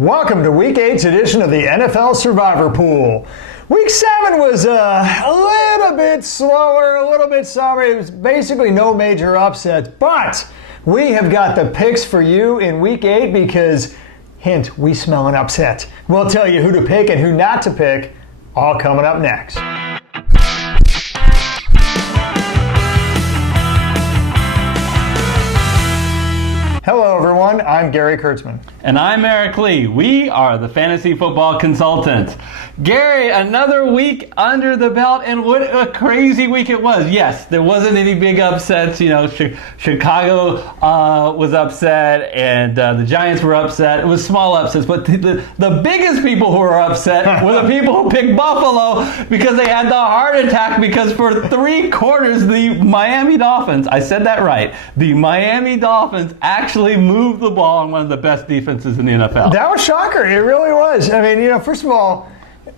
Welcome to Week 8's edition of the NFL Survivor Pool. Week 7 was a little bit slower, a little bit somber. It was basically no major upsets, but we have got the picks for you in Week 8 because, hint, we smell an upset. We'll tell you who to pick and who not to pick, all coming up next. Hello everyone, I'm Gary Kurtzman. And I'm Eric Lee. We are the Fantasy Football Consultants. Gary, another week under the belt, and what a crazy week it was. Yes, there wasn't any big upsets. You know, Chicago was upset, and the Giants were upset. It was small upsets, but the biggest people who were upset were the people who picked Buffalo because they had the heart attack because for 3 quarters, the Miami Dolphins, I said that right, the Miami Dolphins actually moved the ball on one of the best defenses in the NFL. That was a shocker. It really was. I mean, you know, first of all,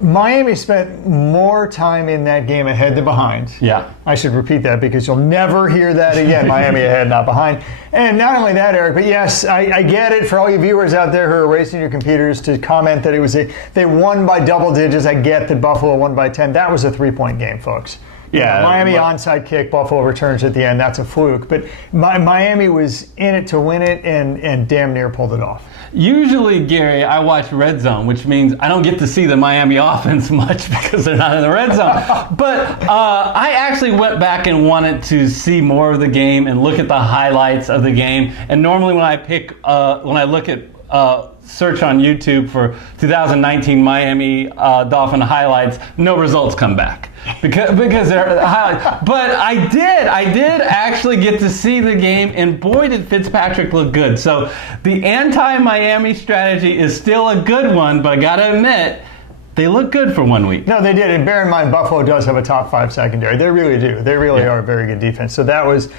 Miami spent more time in that game ahead than behind. Yeah. I should repeat that because you'll never hear that again. Miami ahead, not behind. And not only that, Eric, but yes, I get it for all you viewers out there who are racing your computers to comment that it was they won by double digits. I get that Buffalo won by 10. That was a 3-point game, folks. Yeah, Miami onside kick, Buffalo returns at the end. That's a fluke. But Miami was in it to win it and damn near pulled it off. Usually, Gary, I watch Red Zone, which means I don't get to see the Miami offense much because they're not in the Red Zone. But I actually went back and wanted to see more of the game and look at the highlights of the game. And normally when I look at search on YouTube for 2019 Miami Dolphin highlights, no results come back because they're highlights. But I did actually get to see the game, and boy did Fitzpatrick look good. So the anti-Miami strategy is still a good one, but I gotta admit, they look good for 1 week. No, they did. And bear in mind, Buffalo does have a top 5 secondary. They really do. They really are a very good defense. So that was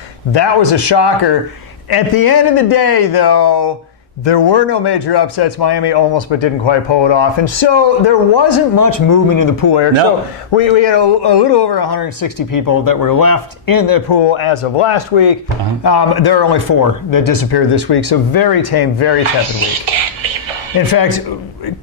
a shocker. At the end of the day, though, there were no major upsets. Miami almost but didn't quite pull it off. And so there wasn't much movement in the pool, Eric. No. So we had a little over 160 people that were left in the pool as of last week. There are only 4 that disappeared this week. So very tame, very tepid week. In fact,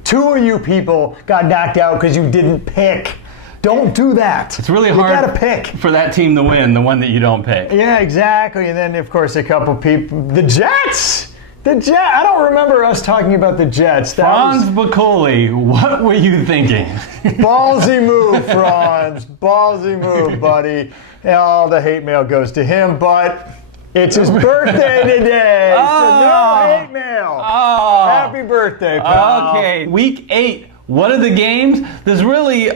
2 of you people got knocked out because you didn't pick. Don't do that. It's really hard you gotta pick for that team to win, the one that you don't pick. Yeah, exactly. And then, of course, a couple people. The Jets! I don't remember us talking about the Jets. Franz Bacoli, what were you thinking? Ballsy move, Franz. Ballsy move, buddy. All the hate mail goes to him, but it's his birthday today. So no hate mail. Happy birthday, pal. Okay, Week 8. What are the games? There's really, 6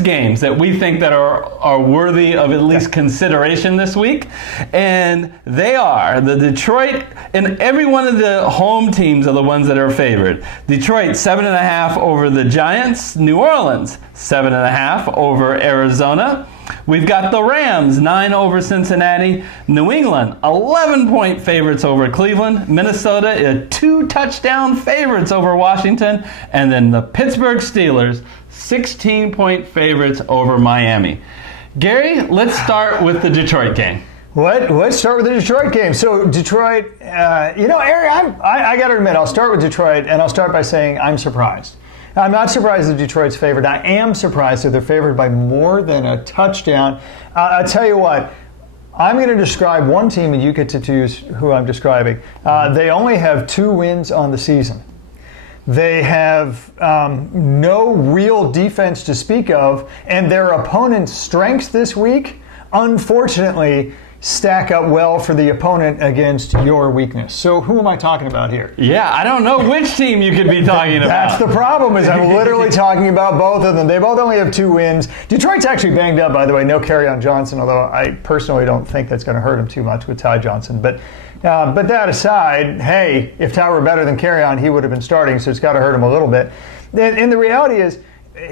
games that we think that are worthy of at least consideration this week. And they are the Detroit, and every one of the home teams are the ones that are favored. Detroit, 7.5 over the Giants. New Orleans, 7.5 over Arizona. We've got the Rams, 9 over Cincinnati. New England, 11-point favorites over Cleveland. Minnesota, 2-touchdown favorites over Washington. And then the Pittsburgh Steelers, 16-point favorites over Miami. Gary, let's start with the Detroit game. Let's start with the Detroit game. So Detroit, Eric, I got to admit, I'll start with Detroit, and I'll start by saying I'm surprised. I'm not surprised that Detroit's favored. I am surprised that they're favored by more than a touchdown. I'll tell you what, I'm going to describe one team, and you get to choose who I'm describing. They only have 2 wins on the season. They have no real defense to speak of, and their opponent's strengths this week, unfortunately, stack up well for the opponent against your weakness. So who am I talking about here? Yeah, I don't know which team you could be talking about. That's the problem, is I'm literally talking about both of them. They both only have 2 wins. Detroit's actually banged up, by the way. No Kerryon Johnson, although I personally don't think that's going to hurt him too much with Ty Johnson. But that aside, hey, if Ty were better than Kerryon, he would have been starting, so it's got to hurt him a little bit. And the reality is,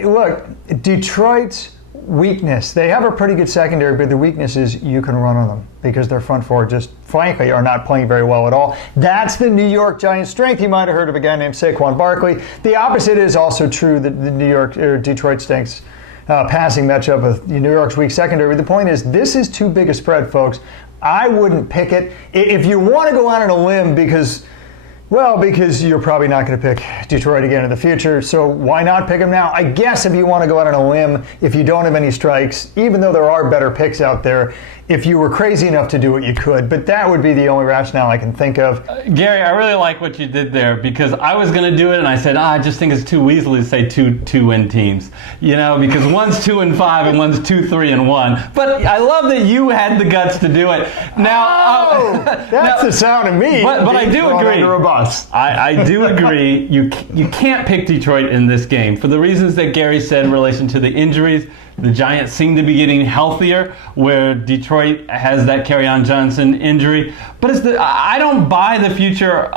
look, Detroit's weakness, they have a pretty good secondary, but the weakness is you can run on them because their front 4 just, frankly, are not playing very well at all. That's the New York Giants' strength. You might have heard of a guy named Saquon Barkley. The opposite is also true, that the Detroit stinks passing matchup with New York's weak secondary. The point is, this is too big a spread, folks. I wouldn't pick it. If you want to go out on a limb because Well, because you're probably not going to pick Detroit again in the future, so why not pick them now? I guess if you want to go out on a limb, if you don't have any strikes, even though there are better picks out there, if you were crazy enough to do it, you could, but that would be the only rationale I can think of. Gary, I really like what you did there because I was going to do it and I said, I just think it's too weaselly to say two win teams, because one's 2-5 and one's 2-3-1. But I love that you had the guts to do it. Now, that's the sound of me. But I do agree. Under a bus. I do agree. You can't pick Detroit in this game for the reasons that Gary said in relation to the injuries. The Giants seem to be getting healthier, where Detroit has that Kerryon Johnson injury. But I don't buy the future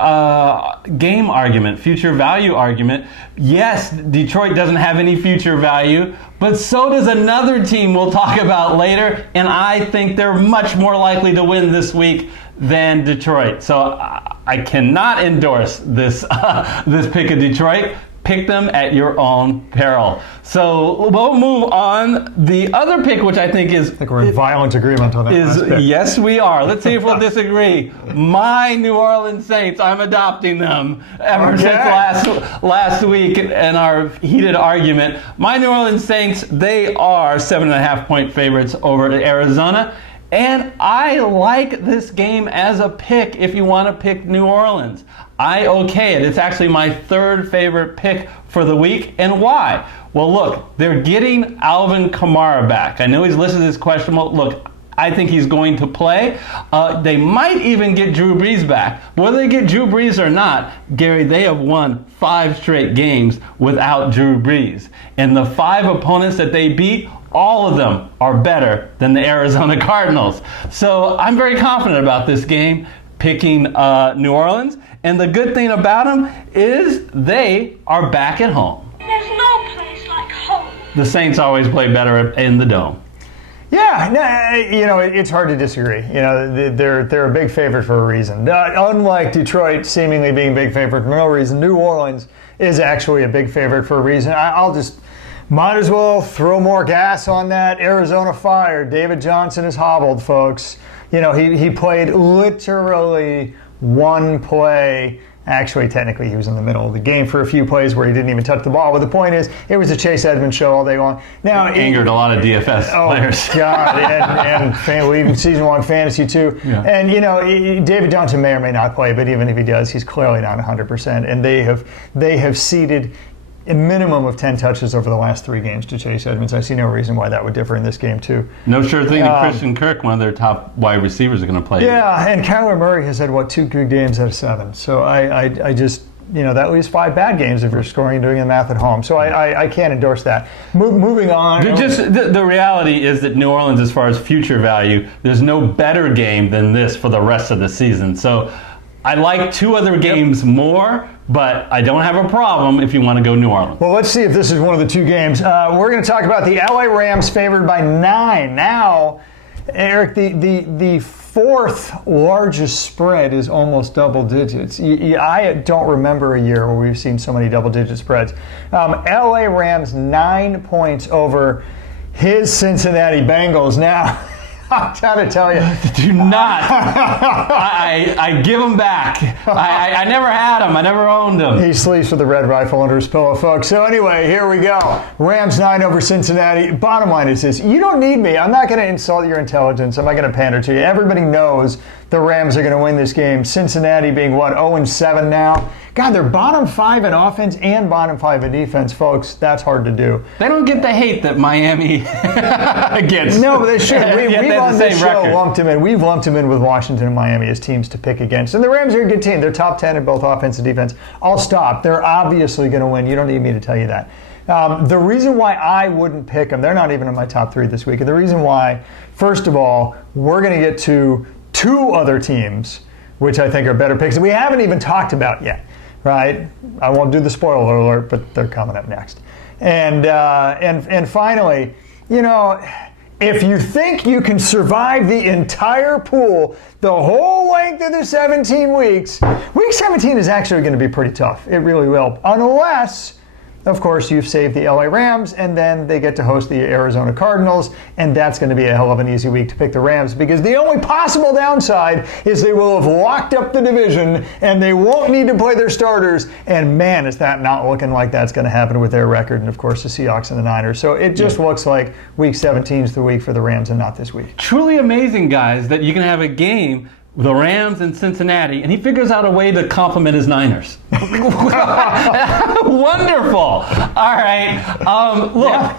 game argument, future value argument. Yes, Detroit doesn't have any future value, but so does another team we'll talk about later, and I think they're much more likely to win this week than Detroit. So I cannot endorse this pick of Detroit. Pick them at your own peril. So we'll move on. The other pick, which I think is... I think we're in violent agreement on that last pick. Yes, we are. Let's see if we'll disagree. My New Orleans Saints, I'm adopting them ever since last week in our heated argument. My New Orleans Saints, they are 7.5-point favorites over Arizona. And I like this game as a pick if you want to pick New Orleans. I okay it. It's actually my third favorite pick for the week. And why? Well, look, they're getting Alvin Kamara back. I know he's listed as questionable. Look, I think he's going to play. They might even get Drew Brees back. Whether they get Drew Brees or not, Gary, they have won 5 straight games without Drew Brees. And the 5 opponents that they beat, all of them are better than the Arizona Cardinals. So I'm very confident about this game, picking New Orleans. And the good thing about them is they are back at home. There's no place like home. The Saints always play better in the Dome. Yeah, it's hard to disagree. They're a big favorite for a reason. Unlike Detroit seemingly being a big favorite for no reason, New Orleans is actually a big favorite for a reason. Might as well throw more gas on that Arizona fire. David Johnson is hobbled, folks. He played literally one play. Actually, technically, he was in the middle of the game for a few plays where he didn't even touch the ball. But the point is, it was a Chase Edmonds show all day long. Now, it angered a lot of DFS players. Oh, God, and even season-long fantasy, too. Yeah. And, David Johnson may or may not play, but even if he does, he's clearly not 100%. And they have ceded a minimum of 10 touches over the last 3 games to Chase Edmonds. I see no reason why that would differ in this game, too. No sure thing that Christian Kirk, one of their top wide receivers, are going to play. Yeah, and Kyler Murray has had, 2 good games out of 7. So I just, that leaves 5 bad games if you're scoring and doing the math at home. So I can't endorse that. Moving on. The reality is that New Orleans, as far as future value, there's no better game than this for the rest of the season. So I like 2 other games more, but I don't have a problem if you want to go New Orleans. Well, let's see if this is one of the 2 games. We're going to talk about the LA Rams favored by 9. Now, Eric, the 4th largest spread is almost double digits. I don't remember a year where we've seen so many double-digit spreads. LA Rams 9 points over his Cincinnati Bengals. Now, I'm trying to tell you. Do not. I give them back. I never had them. I never owned them. He sleeps with a red rifle under his pillow, folks. So anyway, here we go. Rams 9 over Cincinnati. Bottom line is this. You don't need me. I'm not going to insult your intelligence. I'm not going to pander to you. Everybody knows the Rams are going to win this game. Cincinnati being, 0-7 now? God, they're bottom 5 in offense and bottom 5 in defense, folks. That's hard to do. They don't get the hate that Miami gets. No, but they should. We've on this show lumped him in. We've lumped him in with Washington and Miami as teams to pick against. And the Rams are a good team. They're top 10 in both offense and defense. I'll stop. They're obviously going to win. You don't need me to tell you that. The reason why I wouldn't pick them, they're not even in my top 3 this week. And the reason why, first of all, we're going to get to 2 other teams, which I think are better picks that we haven't even talked about yet, right? I won't do the spoiler alert, but they're coming up next. And finally, if you think you can survive the entire pool, the whole length of the 17 weeks, week 17 is actually going to be pretty tough. It really will. Unless of course, you've saved the LA Rams, and then they get to host the Arizona Cardinals, and that's going to be a hell of an easy week to pick the Rams, because the only possible downside is they will have locked up the division, and they won't need to play their starters, and man, is that not looking like that's going to happen with their record, and of course the Seahawks and the Niners. So it just looks like week 17 is the week for the Rams and not this week. Truly amazing, guys, that you can have a game with the Rams and Cincinnati, and he figures out a way to compliment his Niners. Wonderful. All right. Look,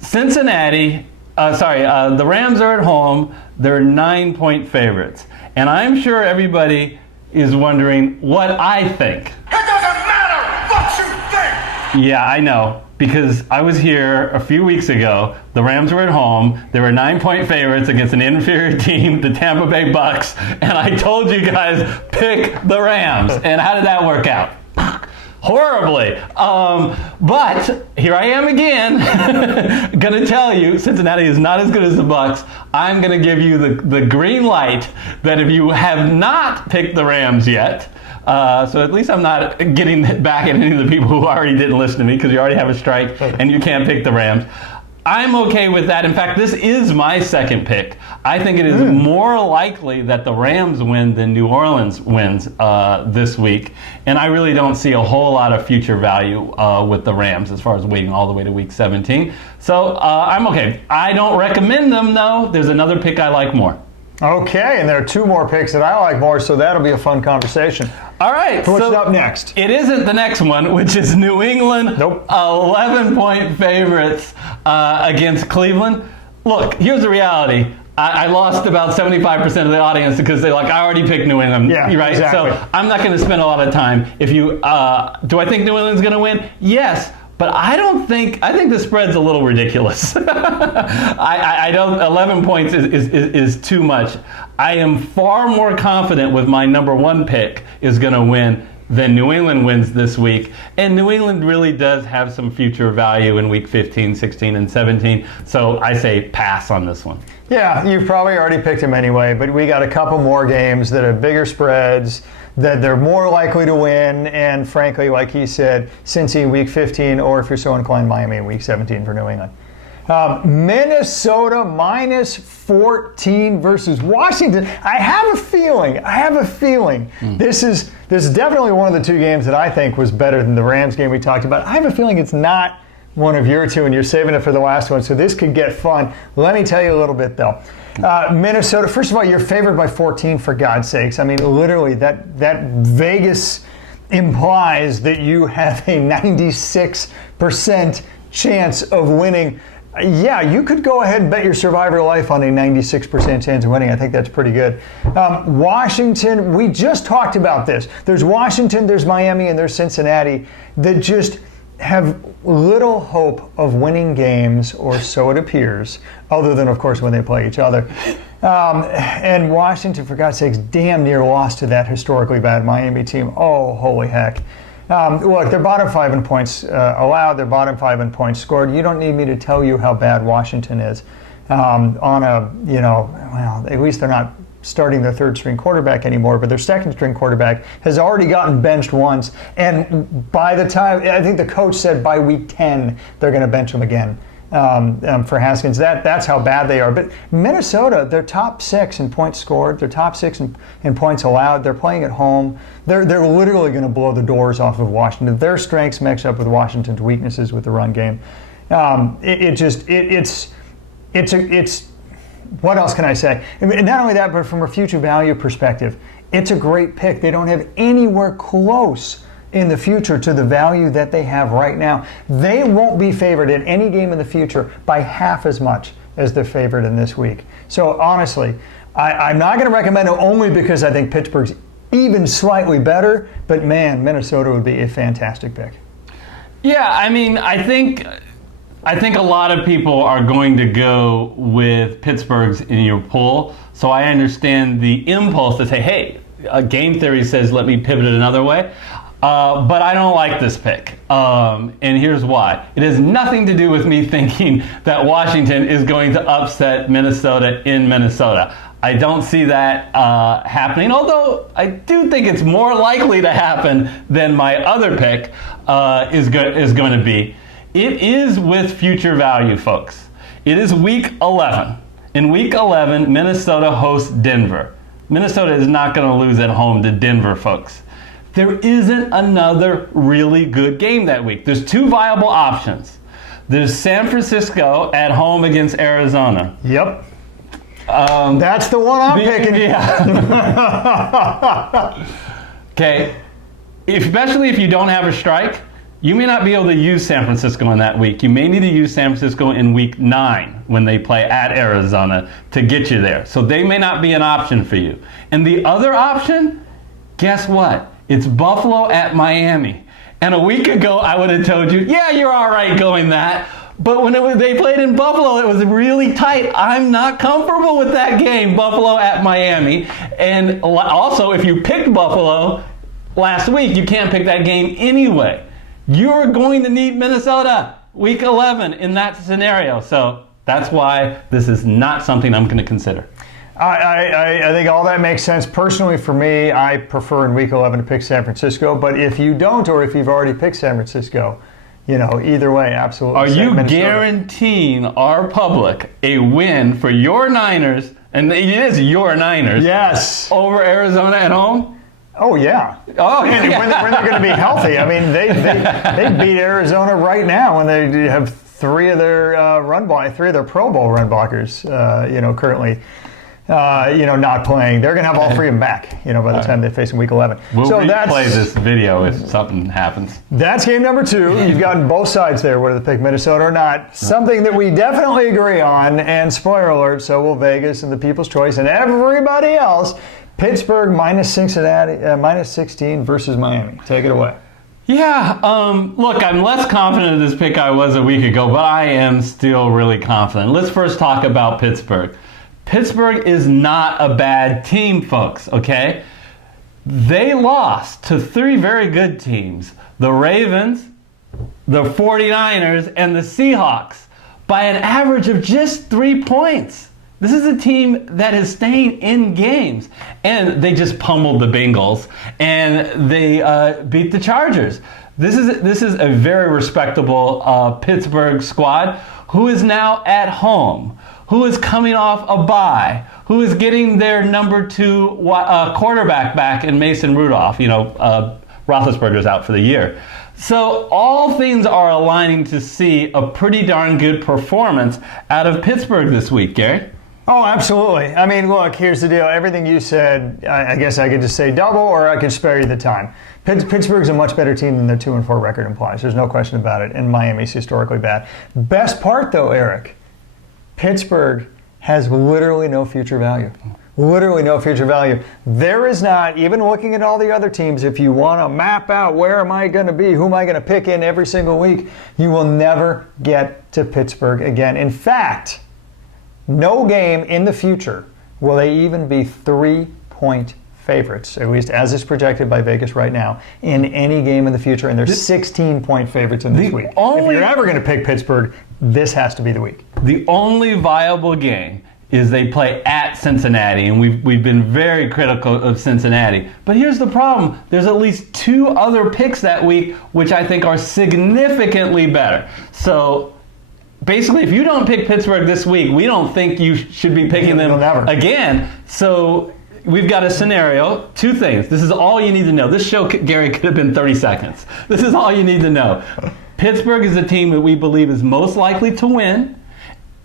Cincinnati, the Rams are at home. They're 9-point favorites. And I'm sure everybody is wondering what I think. It doesn't matter what you think! Yeah, I know. Because I was here a few weeks ago. The Rams were at home. They were 9-point favorites against an inferior team, the Tampa Bay Bucks. And I told you guys, pick the Rams. And how did that work out? Horribly. But here I am again, gonna tell you Cincinnati is not as good as the Bucks. I'm gonna give you the green light that if you have not picked the Rams yet, so at least I'm not getting back at any of the people who already didn't listen to me, because you already have a strike and you can't pick the Rams. I'm okay with that. In fact, this is my second pick. I think it is more likely that the Rams win than New Orleans wins this week. And I really don't see a whole lot of future value with the Rams as far as waiting all the way to week 17. So I'm okay. I don't recommend them, though. There's another pick I like more. Okay, and there are two more picks that I like more, so that'll be a fun conversation. All right. So what's up next? It isn't the next one, which is New England. Nope. 11-point favorites against Cleveland. Look, here's the reality. I lost about 75% of the audience because they're like, I already picked New England. Yeah, right? exactly. So I'm not going to spend a lot of time. If you do I think New England's going to win? Yes. But I think the spread's a little ridiculous. I don't. 11 points is too much. I am far more confident with my number one pick is going to win than New England wins this week. And New England really does have some future value in week 15, 16, and 17. So I say pass on this one. Yeah, you've probably already picked him anyway, but we got a couple more games that have bigger spreads, that they're more likely to win, and frankly, like he said, Cincy in week 15, or if you're so inclined, Miami in week 17 for New England. Minnesota minus 14 versus Washington. I have a feeling this is definitely one of the two games that I think was better than the Rams game we talked about. I have a feeling it's not one of your two, and you're saving it for the last one, so this could get fun. Let me tell you a little bit, though. Minnesota, first of all, you're favored by 14, for God's sakes. I mean, literally, that Vegas implies that you have a 96% chance of winning. Yeah, you could go ahead and bet your survivor life on a 96% chance of winning. I think that's pretty good. Washington, we just talked about this. There's Washington, there's Miami, and there's Cincinnati that just have little hope of winning games, or so it appears, other than, of course, when they play each other. And Washington, for God's sakes, damn near lost to that historically bad Miami team. Oh, holy heck. Look, they're bottom 5 in points allowed. They're bottom 5 in points scored. You don't need me to tell you how bad Washington is. At least they're not starting their third string quarterback anymore, but their second string quarterback has already gotten benched once. And by the time, I think the coach said by week 10, they're going to bench him again for Haskins. That's how bad they are. But Minnesota, they're top 6 in points scored. They're top 6 in points allowed. They're playing at home. They're literally going to blow the doors off of Washington. Their strengths mix up with Washington's weaknesses with the run game. It's what else can I say? And not only that, but from a future value perspective, it's a great pick. They don't have anywhere close in the future to the value that they have right now. They won't be favored in any game in the future by half as much as they're favored in this week. So honestly, I'm not going to recommend it only because I think Pittsburgh's even slightly better, but man, Minnesota would be a fantastic pick. Yeah, I mean, I think a lot of people are going to go with Pittsburgh's in your pool, so I understand the impulse to say, hey, game theory says let me pivot it another way, but I don't like this pick, and here's why. It has nothing to do with me thinking that Washington is going to upset Minnesota in Minnesota. I don't see that happening, although I do think it's more likely to happen than my other pick is going to be. It is with future value, folks. It is week 11. In week 11, Minnesota hosts Denver. Minnesota is not going to lose at home to Denver, folks. There isn't another really good game that week. There's two viable options. There's San Francisco at home against Arizona. Yep. That's the one I'm picking. Yeah. Okay. Especially if you don't have a strike, you may not be able to use San Francisco in that week. You may need to use San Francisco in week 9 when they play at Arizona to get you there. So they may not be an option for you. And the other option, guess what? It's Buffalo at Miami. And a week ago, I would have told you, yeah, you're all right going that. But when they played in Buffalo, it was really tight. I'm not comfortable with that game, Buffalo at Miami. And also, if you picked Buffalo last week, you can't pick that game anyway. You're going to need Minnesota week 11 in that scenario. So that's why this is not something I'm going to consider. I think all that makes sense. Personally, for me, I prefer in week 11 to pick San Francisco. But if you don't, or if you've already picked San Francisco, either way, absolutely. Are you guaranteeing our public a win for your Niners, and it is your Niners, yes, over Arizona at home? Oh, yeah. Oh, yeah. And when they're going to be healthy. I mean, they beat Arizona right now when they have three of their Pro Bowl run blockers, currently. Not playing. They're going to have all three of them back, by the time they face in week 11. We'll replay this video if something happens. That's game number 2. You've gotten both sides there, whether they pick Minnesota or not. Something that we definitely agree on, and spoiler alert, so will Vegas and the People's Choice and everybody else. Pittsburgh minus Cincinnati, minus 16 versus Miami. Take it away. Yeah, look, I'm less confident in this pick I was a week ago, but I am still really confident. Let's first talk about Pittsburgh. Pittsburgh is not a bad team, folks, okay? They lost to 3 very good teams, the Ravens, the 49ers, and the Seahawks, by an average of just 3 points. This is a team that is staying in games. And they just pummeled the Bengals, and they beat the Chargers. This is a very respectable Pittsburgh squad who is now at home, who is coming off a bye, who is getting their number 2 quarterback back in Mason Rudolph. Roethlisberger's out for the year. So all things are aligning to see a pretty darn good performance out of Pittsburgh this week, Gary. Oh, absolutely. I mean, look, here's the deal. Everything you said, I guess I could just say double, or I could spare you the time. Pittsburgh's a much better team than their 2-4 record implies. There's no question about it. And Miami's historically bad. Best part, though, Eric, Pittsburgh has literally no future value. Literally no future value. There is not, even looking at all the other teams, if you want to map out where am I going to be, who am I going to pick in every single week, you will never get to Pittsburgh again. In fact, no game in the future will they even be 3-point favorites, at least as is projected by Vegas right now, in any game in the future, and they're 16-point favorites in this week. If you're ever going to pick Pittsburgh, this has to be the week. The only viable game is they play at Cincinnati, and we've been very critical of Cincinnati. But here's the problem. There's at least 2 other picks that week which I think are significantly better. So basically, if you don't pick Pittsburgh this week, we don't think you should be picking them again. So we've got a scenario, 2 things. This is all you need to know. This show, Gary, could have been 30 seconds. This is all you need to know. Pittsburgh is a team that we believe is most likely to win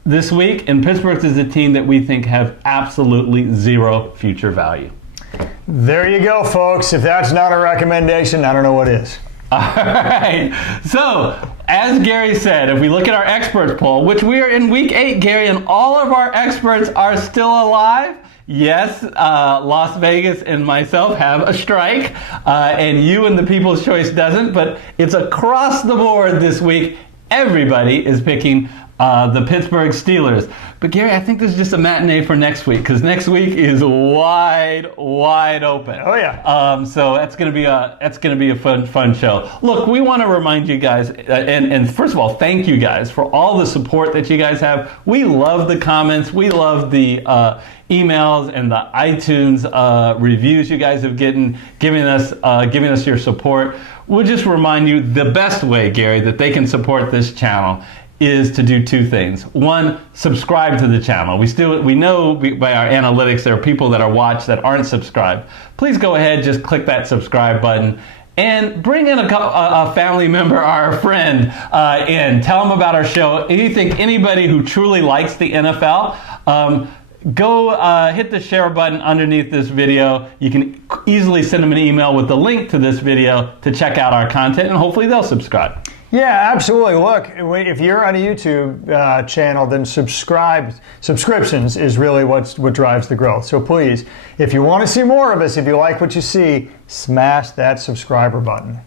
this week, and Pittsburgh is a team that we think have absolutely 0 future value. There you go, folks. If that's not a recommendation, I don't know what is. All right. So, as Gary said, if we look at our experts poll, which we are in week 8, Gary, and all of our experts are still alive. Yes, Las Vegas and myself have a strike, and you and the People's Choice doesn't, but it's across the board this week. Everybody is picking the Pittsburgh Steelers. But Gary, I think this is just a matinee for next week, because next week is wide open. Oh yeah. So that's gonna be a fun show. Look, we want to remind you guys, and first of all, thank you guys for all the support that you guys have. We love the comments. We love the emails and the iTunes reviews you guys have giving us your support. We'll just remind you the best way, Gary, that they can support this channel is to do two things. One, subscribe to the channel. We know by our analytics there are people that are watched that aren't subscribed. Please go ahead, just click that subscribe button and bring in a family member or a friend in. Tell them about our show. If you think anybody who truly likes the NFL, go hit the share button underneath this video. You can easily send them an email with the link to this video to check out our content, and hopefully they'll subscribe. Yeah, absolutely. Look, if you're on a YouTube channel, then subscriptions is really what drives the growth. So please, if you want to see more of us, if you like what you see, smash that subscriber button.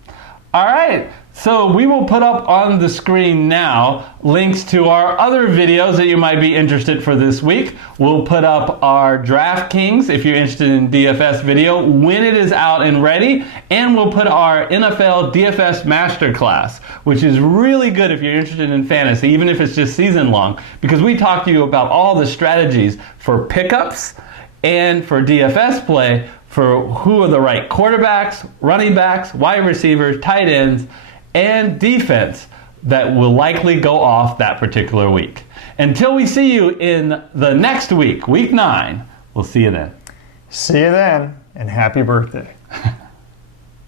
All right. So we will put up on the screen now links to our other videos that you might be interested for this week. We'll put up our DraftKings, if you're interested in DFS video, when it is out and ready. And we'll put our NFL DFS Masterclass, which is really good if you're interested in fantasy, even if it's just season long, because we talk to you about all the strategies for pickups and for DFS play for who are the right quarterbacks, running backs, wide receivers, tight ends, and defense that will likely go off that particular week. Until we see you in the next week, week 9, we'll see you then. See you then, and happy birthday.